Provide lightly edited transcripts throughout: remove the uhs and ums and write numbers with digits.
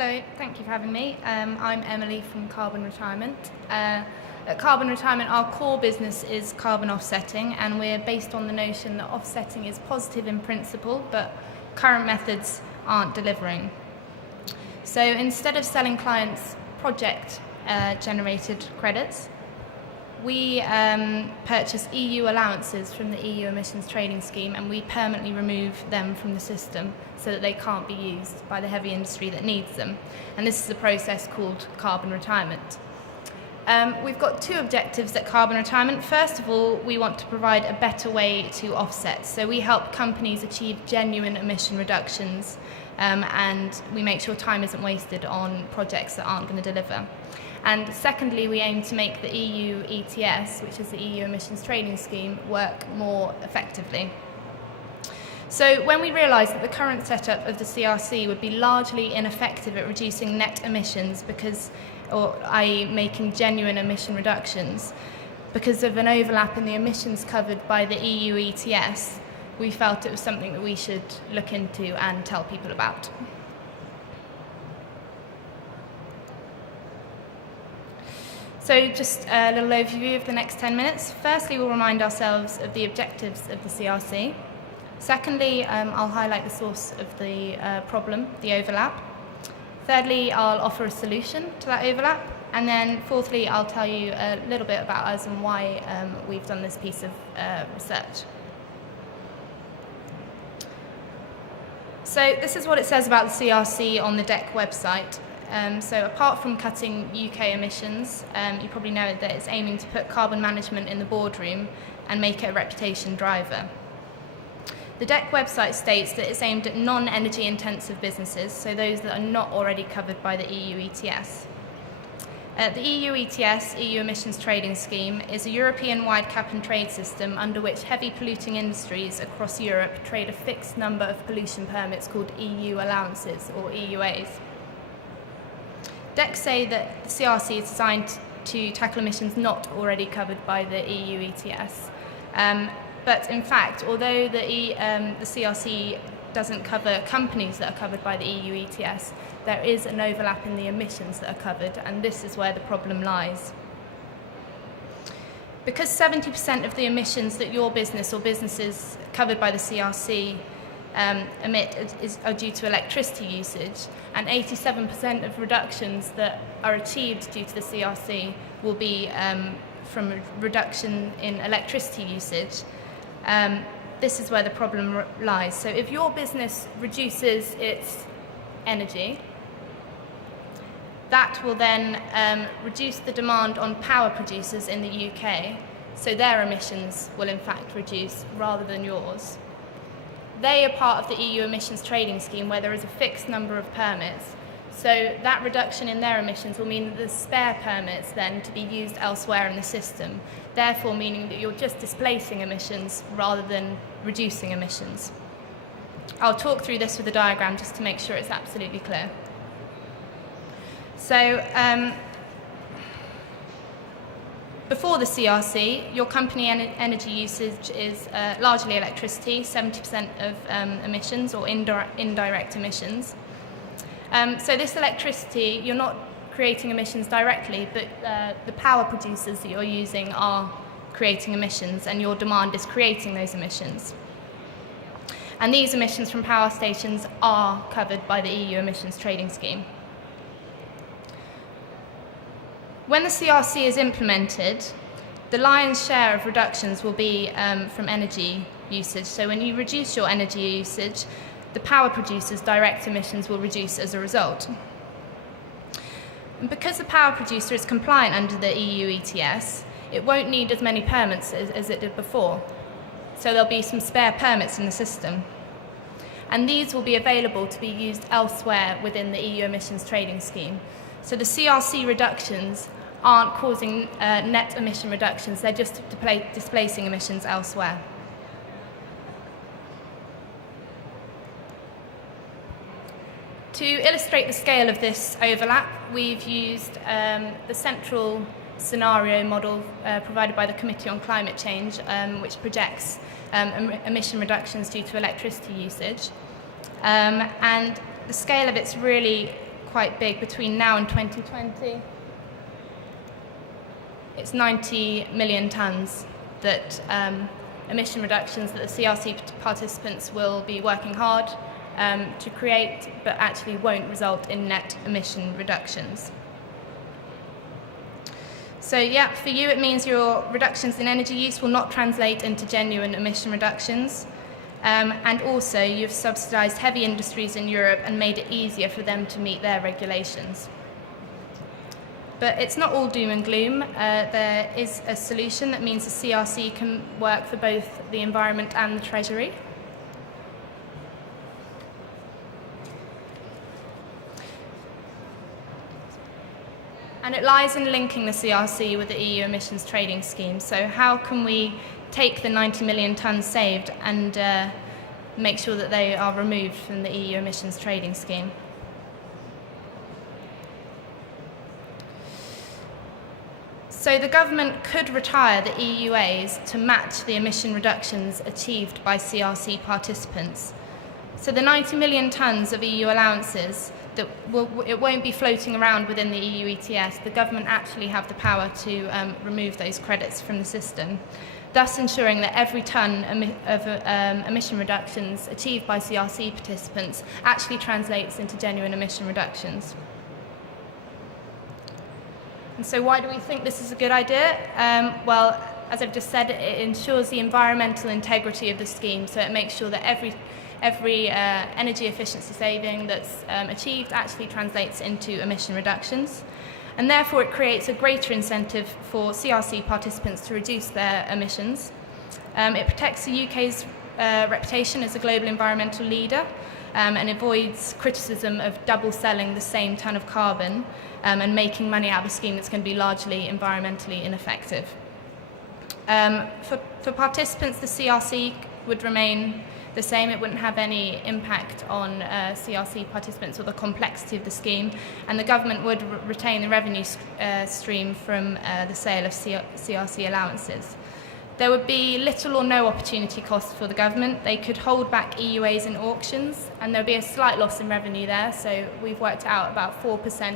Hello, thank you for having me. I'm Emily from Carbon Retirement. At Carbon Retirement, our core business is carbon offsetting, and we're based on the notion that offsetting is positive in principle, but current methods aren't delivering. So instead of selling clients project generated credits, we purchase EU allowances from the EU emissions trading scheme, and we permanently remove them from the system so that they can't be used by the heavy industry that needs them. And this is a process called carbon retirement. We've got two objectives at Carbon Retirement. First of all, we want to provide a better way to offset. So we help companies achieve genuine emission reductions, and we make sure time isn't wasted on projects that aren't going to deliver. And secondly, we aim to make the EU ETS, which is the EU Emissions Trading Scheme, work more effectively. So when we realised that the current setup of the CRC would be largely ineffective at reducing net emissions i.e. making genuine emission reductions, because of an overlap in the emissions covered by the EU ETS, we felt it was something that we should look into and tell people about. So just a little overview of the next 10 minutes. Firstly, we'll remind ourselves of the objectives of the CRC. Secondly, I'll highlight the source of the problem, the overlap. Thirdly, I'll offer a solution to that overlap. And then fourthly, I'll tell you a little bit about us and why we've done this piece of research. So this is what it says about the CRC on the DEC website. So apart from cutting UK emissions, you probably know that it's aiming to put carbon management in the boardroom and make it a reputation driver. The DEC website states that it's aimed at non-energy intensive businesses, so those that are not already covered by the EU ETS. The EU ETS, EU Emissions Trading Scheme, is a European-wide cap-and-trade system under which heavy polluting industries across Europe trade a fixed number of pollution permits called EU allowances, or EUAs. DEC say that the CRC is designed to tackle emissions not already covered by the EU ETS. But in fact, although the CRC doesn't cover companies that are covered by the EU ETS, there is an overlap in the emissions that are covered, and this is where the problem lies. Because 70% of the emissions that your business or businesses covered by the CRC emit are due to electricity usage, and 87% of reductions that are achieved due to the CRC will be from a reduction in electricity usage. This is where the problem lies. So if your business reduces its energy, that will then reduce the demand on power producers in the UK, so their emissions will in fact reduce rather than yours. They are part of the EU Emissions Trading Scheme, where there is a fixed number of permits. So that reduction in their emissions will mean that there's spare permits then to be used elsewhere in the system, therefore meaning that you're just displacing emissions rather than reducing emissions. I'll talk through this with a diagram just to make sure it's absolutely clear. So before the CRC, your company energy usage is largely electricity, 70% of emissions or indirect emissions. So this electricity, you're not creating emissions directly, but the power producers that you're using are creating emissions, and your demand is creating those emissions. And these emissions from power stations are covered by the EU Emissions Trading Scheme. When the CRC is implemented, the lion's share of reductions will be from energy usage. So when you reduce your energy usage, the power producers' direct emissions will reduce as a result. And because the power producer is compliant under the EU ETS, it won't need as many permits as it did before. So there'll be some spare permits in the system. And these will be available to be used elsewhere within the EU Emissions Trading Scheme. So the CRC reductions aren't causing net emission reductions, they're just displacing emissions elsewhere. To illustrate the scale of this overlap, we've used the central scenario model provided by the Committee on Climate Change, which projects emission reductions due to electricity usage. And the scale of it's really quite big. Between now and 2020, it's 90 million tonnes that emission reductions that the CRC participants will be working hard to create, but actually won't result in net emission reductions. So yeah, for you it means your reductions in energy use will not translate into genuine emission reductions. And also you've subsidised heavy industries in Europe and made it easier for them to meet their regulations. But it's not all doom and gloom. There is a solution that means the CRC can work for both the environment and the Treasury. And it lies in linking the CRC with the EU emissions trading scheme. So how can we take the 90 million tonnes saved and make sure that they are removed from the EU emissions trading scheme? So the government could retire the EUAs to match the emission reductions achieved by CRC participants. So the 90 million tonnes of EU allowances, it won't be floating around within the EU ETS. The government actually have the power to remove those credits from the system, thus ensuring that every tonne of emission reductions achieved by CRC participants actually translates into genuine emission reductions. And so why do we think this is a good idea? Well, as I've just said, it ensures the environmental integrity of the scheme, so it makes sure that every energy efficiency saving that's achieved actually translates into emission reductions. And therefore it creates a greater incentive for CRC participants to reduce their emissions. It protects the UK's reputation as a global environmental leader and avoids criticism of double selling the same tonne of carbon and making money out of a scheme that's going to be largely environmentally ineffective. For participants, the CRC would remain the same. It wouldn't have any impact on CRC participants or the complexity of the scheme, and the government would retain the revenue stream from the sale of CRC allowances. There would be little or no opportunity cost for the government. They could hold back EUAs in auctions, and there would be a slight loss in revenue there. So we've worked out about 4%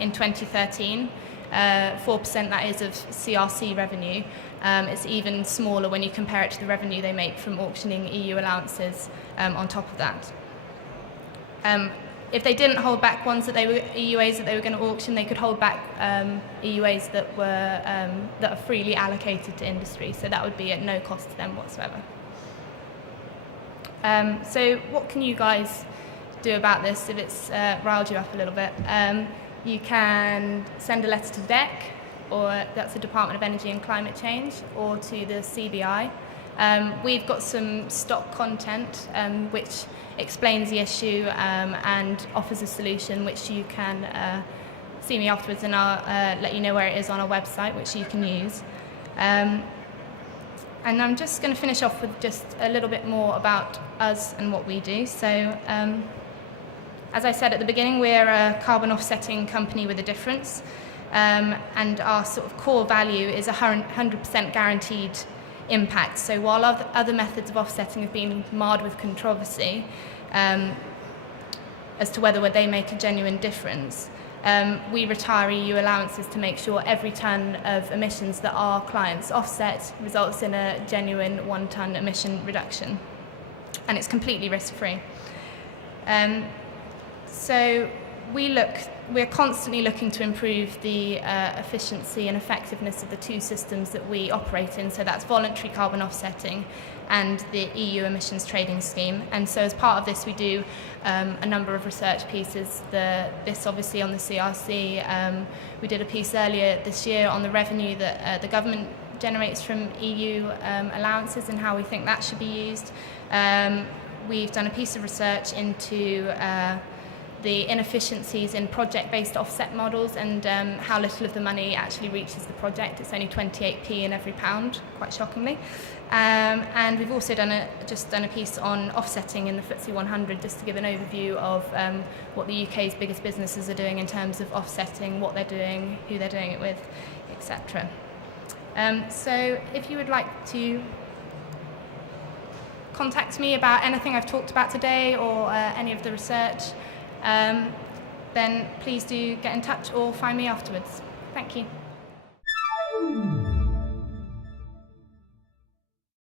in 2013. 4% that is of CRC revenue. It's even smaller when you compare it to the revenue they make from auctioning EU allowances on top of that. If they didn't hold back ones that EUAs that they were going to auction, they could hold back EUAs that are freely allocated to industry. So that would be at no cost to them whatsoever. So what can you guys do about this if it's riled you up a little bit? You can send a letter to DEC, or that's the Department of Energy and Climate Change, or to the CBI. We've got some stock content which explains the issue and offers a solution, which you can see me afterwards, and I'll let you know where it is on our website, which you can use. And I'm just going to finish off with just a little bit more about us and what we do. So, as I said at the beginning, we're a carbon offsetting company with a difference, and our sort of core value is 100% guaranteed impact. So while other methods of offsetting have been marred with controversy as to whether they make a genuine difference, we retire EU allowances to make sure every tonne of emissions that our clients offset results in a genuine 1 tonne emission reduction, and it's completely risk-free. So we're constantly looking to improve the efficiency and effectiveness of the two systems that we operate in. So that's voluntary carbon offsetting and the EU emissions trading scheme. And so as part of this, we do a number of research pieces. This obviously on the CRC. We did a piece earlier this year on the revenue that the government generates from EU allowances and how we think that should be used. We've done a piece of research into the inefficiencies in project-based offset models and how little of the money actually reaches the project. It's only 28p in every pound, quite shockingly. And we've also done a piece on offsetting in the FTSE 100, just to give an overview of what the UK's biggest businesses are doing in terms of offsetting, what they're doing, who they're doing it with, etc. So if you would like to contact me about anything I've talked about today or any of the research, then please do get in touch or find me afterwards. Thank you.